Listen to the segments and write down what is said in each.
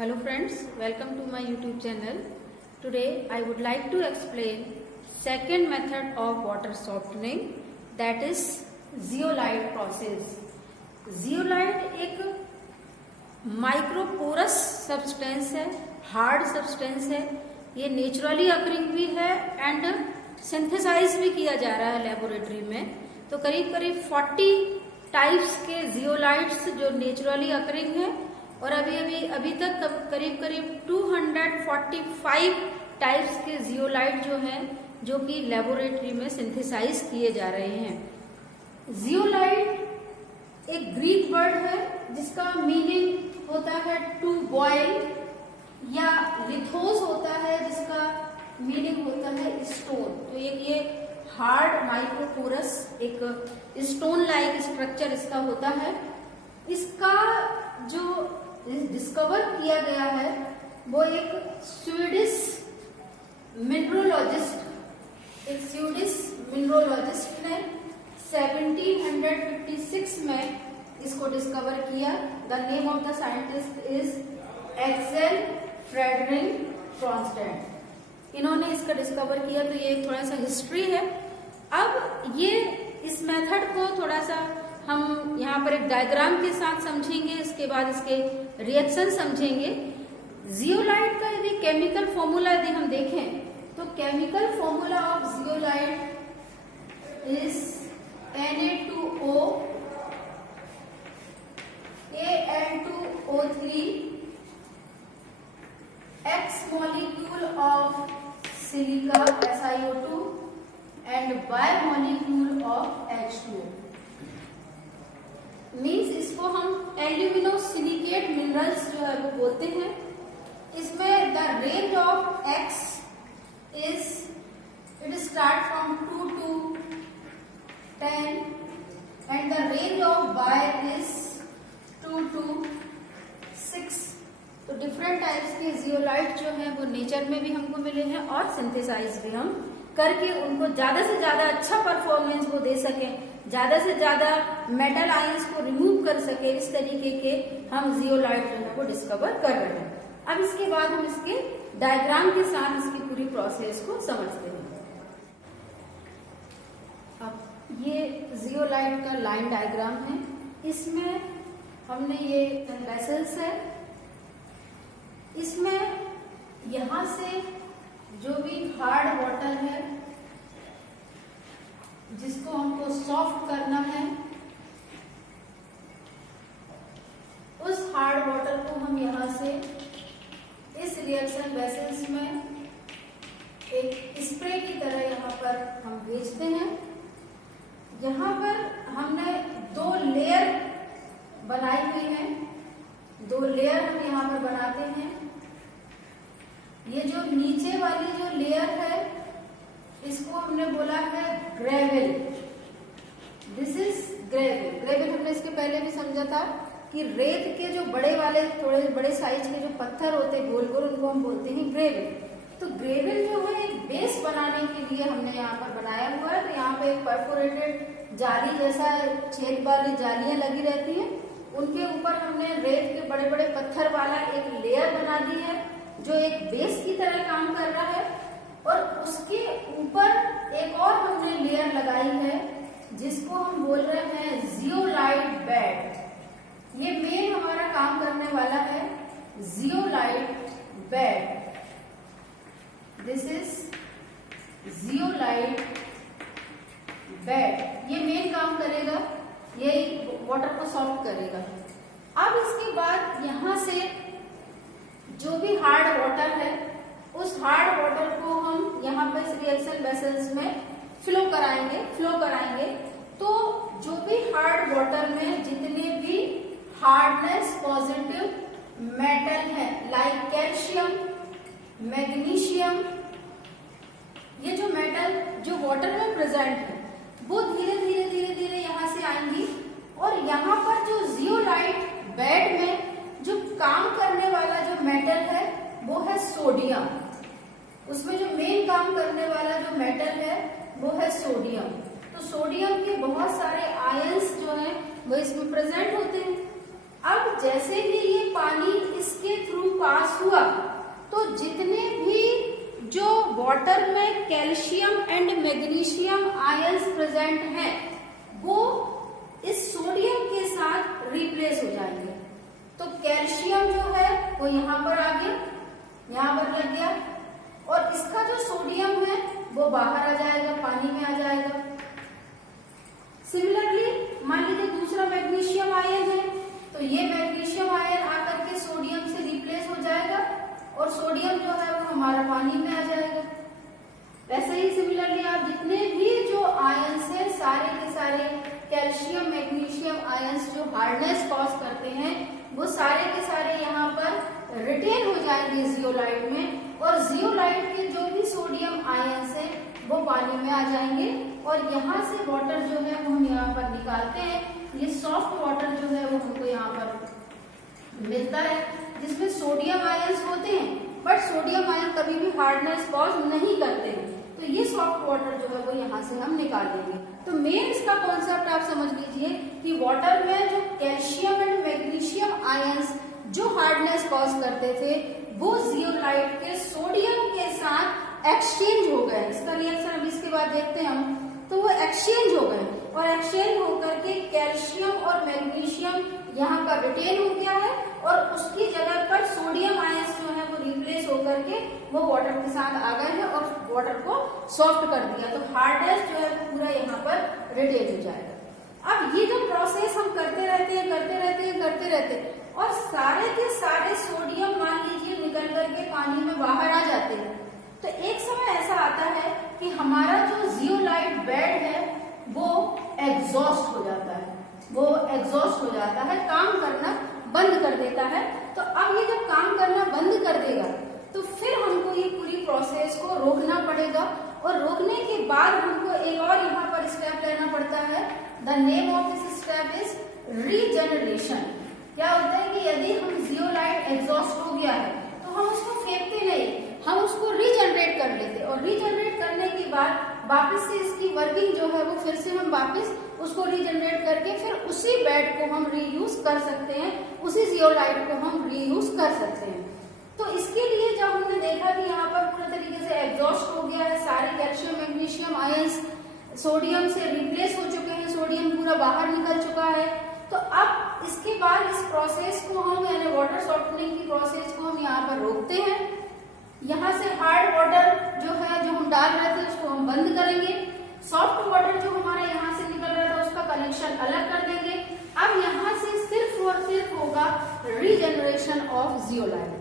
Hello friends, welcome to my YouTube channel. Today I would like to explain second method of water softening, that is zeolite process. Zeolite एक microporous substance है, hard substance है। ये naturally occurring भी है and synthesise भी किया जा रहा है लेबोरेटरी में। तो करीब करीब 40 टाइप्स के जियोलाइट्स जो नेचुरली अकरिंग है और अभी तक करीब 245 टाइप्स के जियोलाइट जो हैं जो कि लेबोरेटरी में सिंथेसाइज किए जा रहे हैं। जियोलाइट एक ग्रीक वर्ड है जिसका मीनिंग होता है टू बॉयल, या लिथोस होता है जिसका मीनिंग होता है स्टोन। तो ये हार्ड माइक्रोपोरस एक स्टोन लाइक स्ट्रक्चर इसका होता है। इसका जो डिस्कवर किया गया है वो एक स्वीडिश मिनरोलॉजिस्ट ने 1756 में इसको डिस्कवर किया। The name of the scientist is Axel Fredrik Cronstedt. इन्होंने इसका डिस्कवर किया। तो ये थोड़ा सा हिस्ट्री है। अब ये इस मेथड को थोड़ा सा हम यहाँ पर एक डायग्राम के साथ समझेंगे, इसके बाद इसके रिएक्शन समझेंगे। जियोलाइट का यदि केमिकल फॉर्मूला यदि हम देखें तो chemical formula of zeolite is Na2O Al2O3 X molecule of silica SiO2 and Y molecule of H2O। Means इसको हम एल्यूमिनोसिलिकेट मिनरल्स जो है वो बोलते हैं। इसमें the range of X it start from 2 to 10 and the range of Y is 2 to 6। तो different types के जियोलाइट जो है वो नेचर में भी हमको मिले हैं और सिंथेसाइज भी हम करके उनको ज्यादा से ज्यादा अच्छा परफॉर्मेंस वो दे सकें, ज्यादा से ज्यादा मेटल आयंस को रिमूव कर सके, इस तरीके के हम जियोलाइट जो है वो डिस्कवर कर रहे हैं। अब इसके बाद हम इसके डायग्राम के साथ इसकी पूरी प्रोसेस को समझते हैं। अब ये जियोलाइट का लाइन डायग्राम है। इसमें हमने ये वेसल्स है, इसमें यहां से जो भी हार्ड वाटर है जिसको हमको सॉफ्ट करना है, उस हार्ड वाटर को हम यहां से इस रिएक्शन वेसल्स में एक स्प्रे की तरह यहां पर हम भेजते हैं। यहां पर हमने 2 लेयर बनाई हुई है, 2 लेयर हम यहां पर बनाते हैं। ये जो नीचे वाली जो लेयर है इसको हमने बोला है gravel. This is gravel. Gravel हमने इसके पहले भी समझा था कि रेत के जो बड़े वाले थोड़े बड़े साइज के जो पत्थर होते हैं गोल गोल, उनको हम बोलते हैं ग्रेवल। तो ग्रेवल जो है एक बेस बनाने के लिए हमने यहाँ पर बनाया हुआ है। तो यहाँ पे एक परफोरेटेड जाली जैसा छेद वाली जालियां लगी रहती हैं, उनके ऊपर हमने रेत के बड़े बड़े पत्थर वाला एक लेयर बना दी है जो एक बेस की तरह काम कर रहा है। और उसके ऊपर एक और हमने लेयर लगाई है जिसको हम बोल रहे हैं जियोलाइट बेड। ये मेन हमारा काम करने वाला है zeolite bed. This is zeolite bed. ये मेन काम करेगा, ये वाटर को सॉफ्ट करेगा। अब इसके बाद यहां से जो भी हार्ड वाटर है उस हार्ड वाटर को हम यहाँ पर इस रिएक्शन वेसल्स में फ्लो कराएंगे। तो जो भी हार्ड वाटर में जितने भी हार्डनेस पॉजिटिव मेटल है लाइक कैल्शियम, मैग्नीशियम, ये जो मेटल जो वाटर में प्रेजेंट है वो धीरे धीरे यहाँ से आएंगी। और यहाँ पर जो जियोलाइट बेड में जो काम करने वाला जो मेटल है वो है सोडियम। उसमें जो मेन काम करने वाला जो मेटल है वो है सोडियम। तो सोडियम के बहुत सारे आयंस जो हैं वो इसमें प्रेजेंट होते हैं। अब जैसे ही ये पानी इसके थ्रू पास पास हुआ तो जितने भी जो वाटर में calcium and magnesium ions present हैं वो इस सोडियम के साथ रिप्लेस हो जाएंगे। तो कैल्शियम जो है वो यहाँ पर आ गया, यहाँ पर लग गया, और इसका जो सोडियम है वो बाहर आ जाएगा, पानी में आ जाएगा। सिमिलरली मान लीजिए दूसरा मैग्नीशियम आयन है, तो ये मैग्नीशियम आयन आकर के सोडियम से रिप्लेस हो जाएगा और सोडियम जो है वो हमारा पानी में आ जाएगा। वैसे ही सिमिलरली आप जितने भी जो आयंस है सारे के सारे कैल्शियम मैग्नीशियम आयंस जो हार्डनेस कॉज करते हैं वो सारे के सारे यहाँ पर रिटेन हो जाएंगे जियोलाइट में, और जियोलाइट के जो भी सोडियम आयंस है वो पानी में आ जाएंगे, और यहाँ से वाटर जो है वो हम यहाँ पर निकालते हैं। ये सॉफ्ट वाटर जो है वो हमको यहाँ पर मिलता है जिसमें सोडियम आयंस होते हैं, बट सोडियम आयन कभी भी हार्डनेस कॉज नहीं करते हैं। तो ये सॉफ्ट वाटर जो है वो यहाँ से हम निकाल देंगे। तो मेन इसका कॉन्सेप्ट आप समझ लीजिए कि वाटर में जो कैल्शियम एंड मैग्नीशियम आयंस जो हार्डनेस कॉज करते थे वो जियोलाइट के सोडियम के साथ एक्सचेंज हो गए। इसका रिएक्शन अभी इसके बाद देखते हैं हम, तो वो एक्सचेंज हो गए, और एक्सचेंज होकर के कैल्शियम और मैग्नीशियम यहाँ का रिटेन हो गया है, और उसकी जगह पर सोडियम आयंस जो है वो रिप्लेस होकर के वो वाटर के साथ आ गए हैं और वाटर को सॉफ्ट कर दिया। तो हार्डनेस जो है पूरा यहाँ पर रिटेन हो जाएगा। अब ये जो प्रोसेस हम करते रहते हैं और सारे के सारे सोडियम मान लीजिए निकल करके पानी में बाहर आ जाते हैं, तो एक समय ऐसा आता है कि हमारा जो जियोलाइट बेड है वो एग्जॉस्ट हो जाता है, काम करना बंद कर देता है। तो अब ये जब काम करना बंद कर देगा तो फिर हमको ये पूरी प्रोसेस को रोकना पड़ेगा, और रोकने के बाद हमको एक और यहाँ पर स्टेप लेना पड़ता है। The name of this step is regeneration. क्या होता है कि यदि हम जियोलाइट एग्जॉस्ट हो गया है तो हम उसको फेंकते नहीं, हम उसको रीजनरेट कर लेते, और रीजनरेट करने के बाद वापस से इसकी वर्किंग जो है वो फिर से हम वापस उसको रीजनरेट करके फिर उसी बेड को हम रीयूज कर सकते हैं, उसी जियोलाइट को हम रीयूज कर सकते हैं। तो इसके लिए जब हमने देखा कि यहाँ पर पूरे तरीके से एग्जॉस्ट हो गया है, सारे कैल्शियम मैग्नीशियम आयंस सोडियम से रिप्लेस हो चुके हैं, सोडियम पूरा बाहर निकल चुका है, तो अब इसके बाद इस प्रोसेस को हम यानी वाटर सॉफ्टनिंग की प्रोसेस को हम यहाँ पर रोकते हैं। यहाँ से हार्ड वाटर जो है जो हम डाल रहे थे उसको हम बंद करेंगे, सॉफ्ट वाटर जो हमारा यहाँ से निकल रहा था उसका कनेक्शन अलग कर देंगे। अब यहाँ से सिर्फ और सिर्फ होगा रीजनरेशन ऑफ जियोलाइट।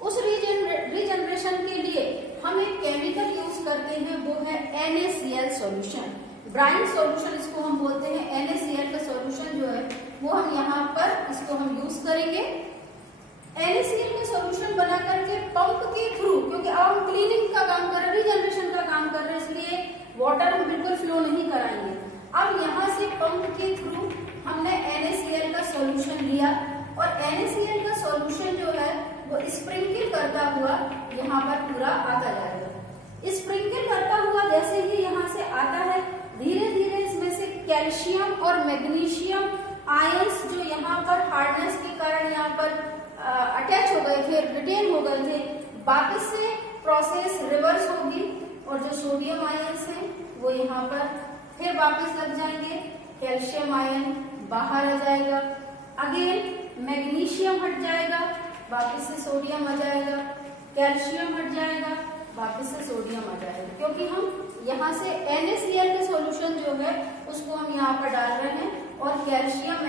उस रीजनरेशन के लिए हम एक केमिकल यूज करते हैं, वो है NaCl सॉल्यूशन, ब्राइन सॉल्यूशन इसको हम बोलते हैं। NaCl का सॉल्यूशन जो है वो हम यहाँ पर इसको हम यूज करेंगे। NaCl का सॉल्यूशन बना करके पंप के थ्रू, क्योंकि अब हम क्लीनिंग का काम कर रहे हैं, रीजनरेशन का काम कर रहे हैं, इसलिए वाटर हम बिल्कुल फ्लो नहीं कराएंगे। अब यहाँ से पंप के थ्रू हमने NaCl का सॉल्यूशन लिया, और NaCl का सॉल्यूशन जो है वो स्प्रिंकल करता हुआ यहाँ पर पूरा आता जाएगा। स्प्रिंकल करता हुआ जैसे ही यहाँ से आता है, धीरे धीरे इसमें से कैल्शियम और मैग्नीशियम आयंस जो यहाँ पर हार्डनेस के कारण यहाँ पर अटैच हो गए थे, रिटेन हो गए थे, वापस से प्रोसेस रिवर्स होगी, और जो सोडियम आयंस हैं वो यहाँ पर फिर वापस लग जाएंगे, कैल्शियम आयन बाहर आ जाएगा, अगेन मैग्नीशियम हट जाएगा, वापस से सोडियम आ जाएगा, कैल्शियम हट जाएगा, वापस से सोडियम आ जाएगा, क्योंकि हम यहाँ से NaCl का सॉल्यूशन जो है उसको हम यहाँ पर डाल रहे हैं, और कैल्शियम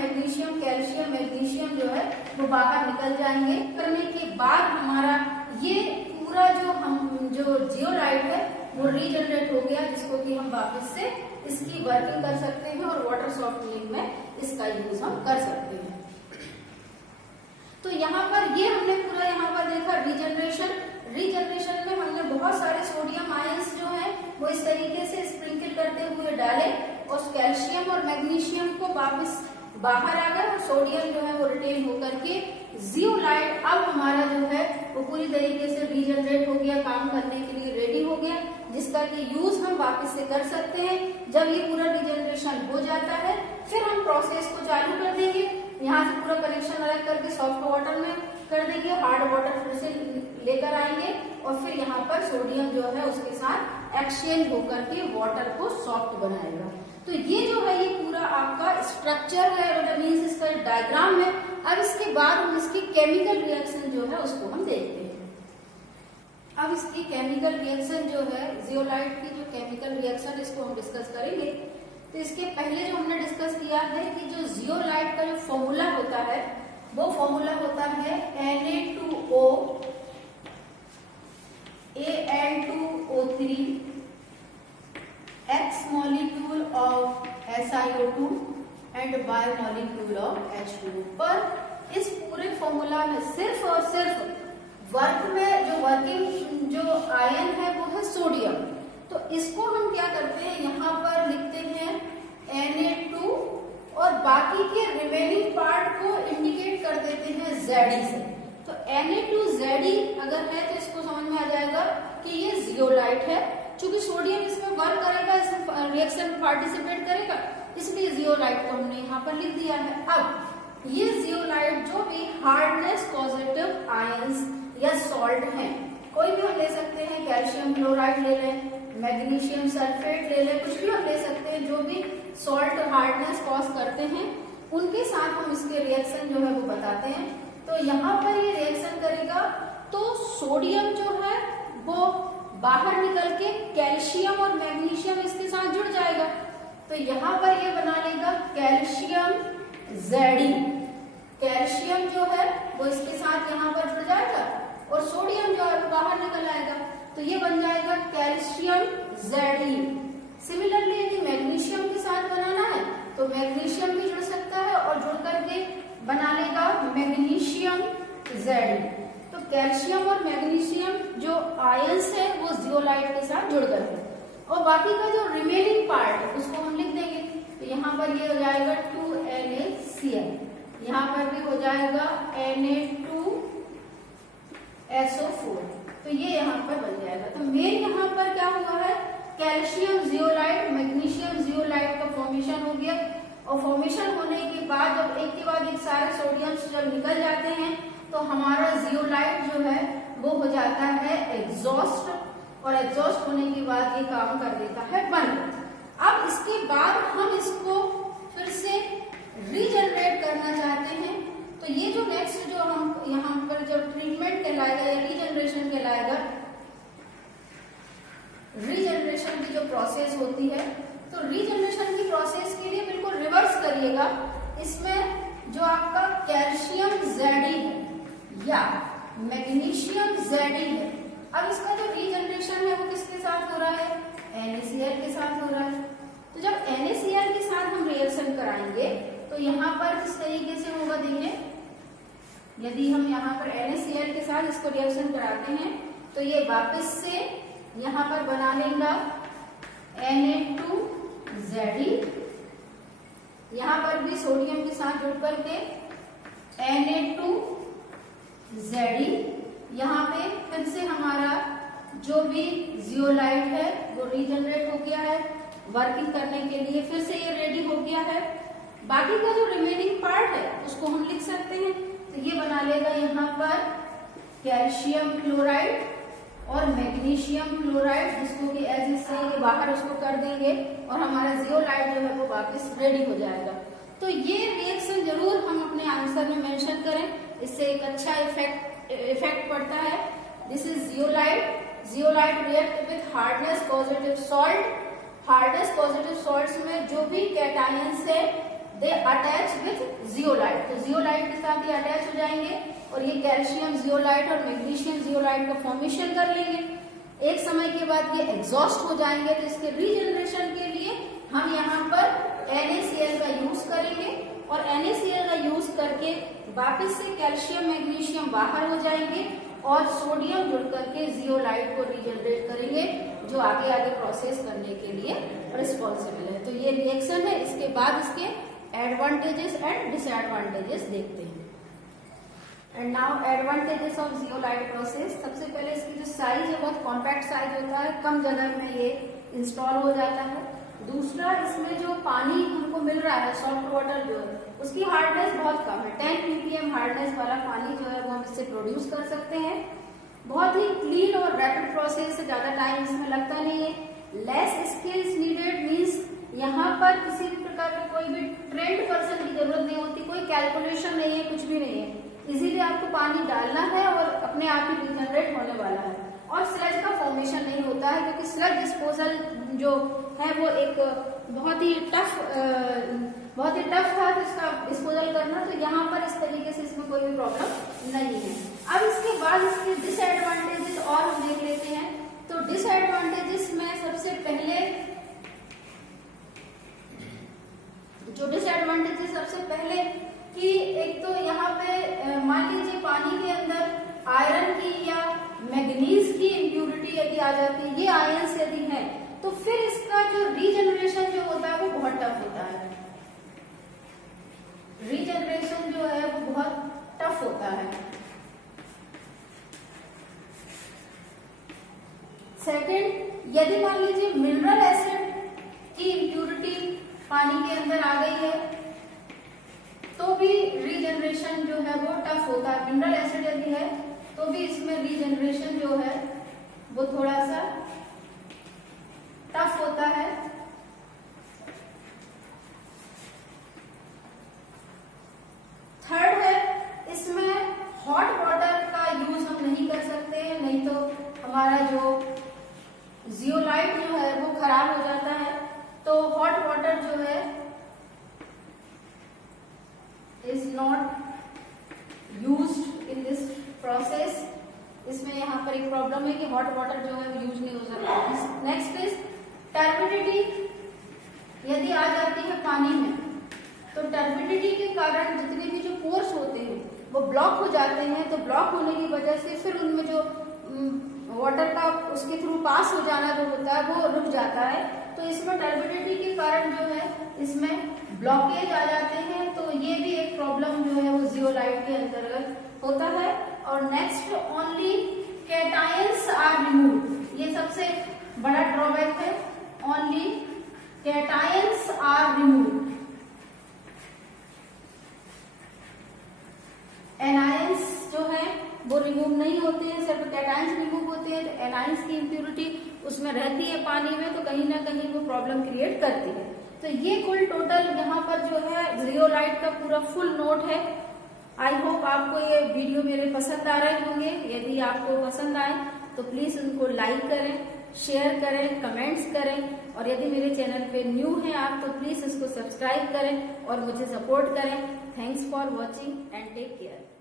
मैग्नीशियम जो है वो बाहर निकल जाएंगे। करने के बाद हमारा ये पूरा जो जियोलाइट है वो रीजनरेट हो गया, जिसको कि हम वापस से इसकी वर्किंग कर सकते हैं और वाटर सॉफ्टनिंग में इसका यूज हम कर सकते हैं। तो यहाँ पर ये हमने पूरा यहाँ पर देखा रीजनरेशन में हमने बहुत सारे सोडियम आयंस जो हैं वो इस तरीके से स्प्रिंकल करते हुए डाले, और कैल्शियम और मैग्नीशियम को वापस बाहर आ गया, और सोडियम जो है वो रिटेन होकर के जियोलाइट अब हमारा जो है वो पूरी तरीके से रीजनरेट हो गया, काम करने के लिए रेडी हो गया, जिसका कि यूज हम वापस से कर सकते हैं। जब ये पूरा रीजनरेशन हो जाता है फिर हम प्रोसेस को चालू कर देंगे, यहाँ से पूरा कनेक्शन अलग करके सॉफ्ट वाटर में कर देंगे, हार्ड लेकर आएंगे और फिर यहाँ पर सोडियम जो है उसके साथ एक्सचेंज होकर के वाटर को सॉफ्ट बनाएगा। तो ये जो है ये पूरा आपका स्ट्रक्चर है, मतलब मीन्स इसका डायग्राम है। अब इसके बाद हम इसकी केमिकल रिएक्शन जो है उसको हम देखते हैं। अब इसकी केमिकल रिएक्शन जो है जियोलाइट की जो केमिकल रिएक्शन इसको हम डिस्कस करेंगे। तो इसके पहले जो हमने डिस्कस किया है कि जो जियोलाइट का जो फॉर्मूला होता है वो फॉर्मूला होता है Na2O Al2O3 X molecule of SiO2 and Y molecule of H2O। पर इस पूरे फॉर्मूला में सिर्फ और सिर्फ वर्क में जो वर्किंग जो आयन है वो है सोडियम। तो इसको हम क्या करते हैं, यहाँ पर लिखते हैं Na2 और बाकी के रिमेनिंग पार्ट को इंडिकेट कर देते हैं Zd से। तो Na2Zd अगर है तो इसको समझ में आ जाएगा कि ये जियोलाइट है। चूंकि सोडियम इसमें वर्क करेगा, इसमें रिएक्शन में पार्टिसिपेट करेगा, इसलिए जियोलाइट को हमने यहाँ पर लिख दिया है। अब ये जियोलाइट जो भी हार्डनेस पॉजिटिव आयंस या सॉल्ट हैं, कोई भी हम ले सकते हैं, कैल्शियम क्लोराइड ले लें, मैग्नीशियम सल्फेट ले लें, कुछ भी हम ले सकते हैं जो भी सॉल्ट हार्डनेस कॉज करते हैं, उनके साथ हम इसके रिएक्शन जो है वो बताते हैं। तो यहाँ पर ये रिएक्शन करेगा तो सोडियम जो है वो बाहर निकल के कैल्शियम और मैग्नीशियम इसके साथ जुड़ जाएगा। तो यहाँ पर ये बना लेगा कैल्शियम Zd। कैल्शियम जो है वो इसके साथ यहाँ पर जुड़ जाएगा और सोडियम जो है वो बाहर निकल आएगा। तो ये बन जाएगा कैल्शियम Zd। सिमिलरली यदि मैग्नीशियम के साथ बनाना है तो मैग्नीशियम भी जुड़ सकता है और जुड़ करके बना लेगा मैग्नीशियम Zd। तो कैल्शियम और मैग्नीशियम जो आयंस है वो जियोलाइट के साथ जुड़ गए हैं और बाकी का जो रिमेनिंग पार्ट है उसको हम लिख देंगे। तो यहाँ पर ये हो जाएगा 2NaCl, यहाँ पर भी हो जाएगा Na2SO4। तो ये यहाँ पर बन जाएगा। तो मेन यहाँ पर क्या हुआ है, कैल्शियम जियोलाइट मैग्नीशियम जियोलाइट का फॉर्मेशन हो गया और फॉर्मेशन होने के बाद जब एक के बाद एक सारे सोडियम्स जब निकल जाते हैं तो हमारा जियोलाइट जो है वो हो जाता है एग्जॉस्ट और एग्जॉस्ट होने के बाद ये काम कर देता है बंद। अब इसके बाद हम इसको फिर से रीजनरेट करना चाहते हैं। तो ये जो नेक्स्ट जो हम यहाँ पर जब ट्रीटमेंट कहलाएगा या रीजनरेशन कहलाएगा, रीजनरेशन की जो प्रोसेस होती है, तो रीजनरेशन की प्रोसेस के लिए बिल्कुल रिवर्स करिएगा। इसमें जो आपका कैल्शियम Zd है या मैग्नीशियम Zd है, अब इसका जो रीजनरेशन है वो किसके साथ हो रहा है, NaCl के साथ हो रहा है। तो जब NaCl के साथ हम रिएक्शन कराएंगे तो यहाँ पर किस तरीके से होगा देखिए, यदि हम यहाँ पर NaCl के साथ इसको रिएक्शन कराते हैं तो ये वापस से यहाँ पर बना लेगा Na2Zd, यहाँ पर भी सोडियम के साथ जुड़ करके Na2Zd, यहाँ पे फिर से हमारा जो भी जियोलाइट है वो रीजनरेट हो गया है, वर्किंग करने के लिए फिर से ये रेडी हो गया है। बाकी का जो रिमेनिंग पार्ट है उसको हम लिख सकते हैं। तो ये बना लेगा यहाँ पर कैल्शियम क्लोराइड और मैग्नीशियम क्लोराइड, जिसको कि एज से ये बाहर उसको कर देंगे और हमारा जियोलाइट जो है वो वापस रेडी हो जाएगा। तो ये रिएक्शन जरूर हम अपने आंसर में मेंशन करें, इससे एक अच्छा इफेक्ट पड़ता है। This is zeolite. Zeolite react with hardness positive salt. Hardness positive salts में जो भी कैटायंस है दे अटैच विद जियोलाइट। तो जियोलाइट के साथ ये अटैच हो जाएंगे और ये कैल्शियम जियोलाइट और मैग्नीशियम जियोलाइट का फॉर्मेशन कर लेंगे। एक समय के बाद ये एग्जॉस्ट हो जाएंगे। तो इसके रीजनरेशन के लिए हम यहाँ पर NaCl का यूज करेंगे और NaCl का यूज करके वापस से कैल्शियम मैग्नीशियम बाहर हो जाएंगे और सोडियम जुड़ करके जियोलाइट को रीजनरेट करेंगे, जो आगे आगे प्रोसेस करने के लिए रिस्पॉन्सिबल है। तो ये रिएक्शन है। इसके बाद इसके एडवांटेजेस एंड डिसएडवांटेजेस देखते हैं। And now advantages of zeolite process. सबसे पहले इसकी जो साइज है बहुत कॉम्पैक्ट साइज होता है, कम जगह में ये इंस्टॉल हो जाता है। दूसरा, इसमें जो पानी हमको मिल रहा है सॉफ्ट वाटर जो है उसकी हार्डनेस बहुत कम है। 10 ppm हार्डनेस वाला पानी जो है वो हम इससे प्रोड्यूस कर सकते हैं। बहुत ही क्लीन और रैपिड प्रोसेस है, ज्यादा टाइम इसमें लगता नहीं है। लेस स्किल्स नीडेड मीन्स यहाँ पर किसी भी प्रकार का कोई भी ट्रेंड पर्सन की जरूरत नहीं होती, कोई कैलकुलेशन नहीं है, कुछ भी नहीं है। इजीली आपको पानी डालना है और अपने आप ही रिजनरेट होने वाला है। और स्लज का फॉर्मेशन नहीं होता है, क्योंकि स्लज डिस्पोजल जो है वो एक बहुत ही टफ था इसका डिस्पोजल करना। तो यहाँ पर इस तरीके से इसमें कोई भी प्रॉब्लम नहीं है। अब इसके बाद इसके डिसएडवांटेजेस और हम देख लेते हैं। तो डिसएडवांटेजेस में सबसे पहले कि एक तो यहाँ पे मान लीजिए पानी के अंदर आयरन की या मैग्नीज की इम्प्यूरिटी यदि आ जाती है, ये आयंस यदि है, तो फिर इसका जो रीजनरेशन जो होता है वो बहुत टफ होता है। रीजनरेशन जो है वो बहुत टफ होता है। सेकंड, यदि मान लीजिए मिनरल एसिड की इम्प्यूरिटी पानी के अंदर आ गई है तो भी रीजनरेशन जो है वो टफ होता है। मिनरल एसिड यदि है तो भी इसमें रीजनरेशन जो है वो थोड़ा सा टफ होता है। थर्ड है, इसमें हॉट वाटर का यूज हम नहीं कर सकते हैं, नहीं तो हमारा जो जियोलाइट जो है वो खराब हो जाता है। तो हॉट वाटर जो है is not used in this process. इसमें यहाँ पर एक प्रॉब्लम है कि हॉट वाटर जो है वो यूज नहीं हो सकता। नेक्स्ट इज टर्बिडिटी, यदि आ जाती है पानी में तो टर्बिडिटी के कारण जितने भी जो पोर्स होते हैं वो ब्लॉक हो जाते हैं। तो ब्लॉक होने की वजह से फिर उनमें जो वाटर का उसके थ्रू पास हो जाना जो होता है वो रुक जाता है। तो इसमें टर्बिडिटी के कारण जो है इसमें ब्लॉकेज आ जाते हैं। तो ये भी एक प्रॉब्लम जो है वो जियोलाइट के अंतर्गत होता है। और next, only cations are removed, ये सबसे बड़ा ड्रॉबैक है। Only cations are removed, anions जो है वो रिमूव नहीं होते हैं, सिर्फ कैटायंस रिमूव होते हैं। तो एनायंस की इम्प्यूरिटी उसमें रहती है पानी में, तो कहीं ना कहीं वो प्रॉब्लम क्रिएट करती है। तो ये कुल टोटल यहाँ पर जो है जियोलाइट का पूरा फुल नोट है। आई होप आपको ये वीडियो मेरे पसंद आ रहे होंगे। यदि आपको पसंद आए तो प्लीज उनको लाइक करें, शेयर करें, कमेंट्स करें। और यदि मेरे चैनल पे न्यू हैं आप तो प्लीज इसको सब्सक्राइब करें और मुझे सपोर्ट करें। Thanks for watching and take care.